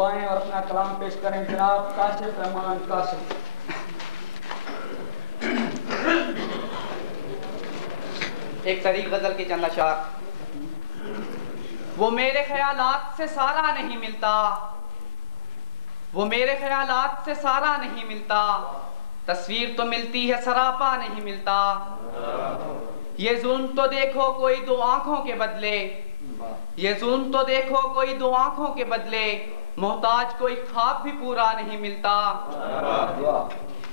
वो आए और अपना कलाम पेश करें। जनाब काशिफ रहमान काशिफ। एक तरीक गजल के चंद अशार। वो मेरे ख्यालात से सारा नहीं मिलता, वो मेरे ख्यालात से सारा नहीं मिलता, तस्वीर तो मिलती है सरापा नहीं मिलता। ये जुल्म तो देखो कोई दो आंखों के बदले, ये जुल्म तो देखो कोई दो आंखों के बदले, मोहताज कोई ख्वाब भी पूरा नहीं मिलता।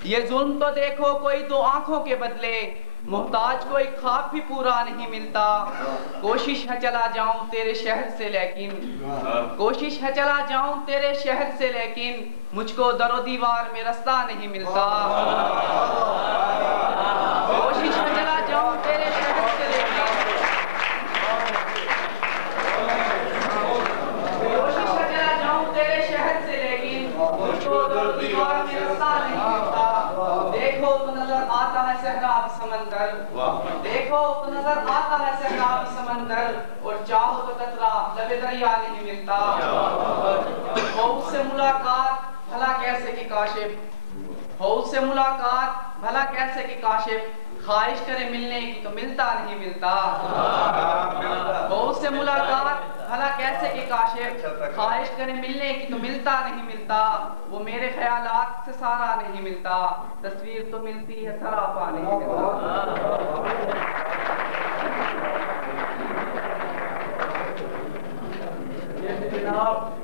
ये जुल्म तो देखो कोई दो आंखों के बदले, मोहताज कोई ख्वाब भी पूरा नहीं मिलता। कोशिश है चला जाऊं तेरे शहर से लेकिन, कोशिश है चला जाऊं तेरे शहर से लेकिन, मुझको दरो दीवार में रास्ता नहीं मिलता। कोशिश है चला जाऊं तेरे शहर से लेकिन, कोशिश है चला जाऊं तेरे शहर से लेकिन, मुझको दरो दीवार में रास्ता नहीं मिलता। देखो तो नजर आता है सहराब समंदर, देखो तो नजर आता है सहराब समंदर, और चाहो तो कतरा लबे दरिया नहीं मिलता। हो उससे मुलाकात भला कैसे की काशिफ, हो उससे मुलाकात भला कैसे की काशिफ, ख्वाहिश करे मिलने की तो मिलता नहीं मिलता। हो उससे मुलाकात भला कैसे की काशिफ, ख्वाहिश करे मिलने की तो मिलता नहीं मिलता। वो मेरे ख्यालात से सारा नहीं मिलता, तस्वीर तो मिलती है सरापा नहीं मिलता। जनाब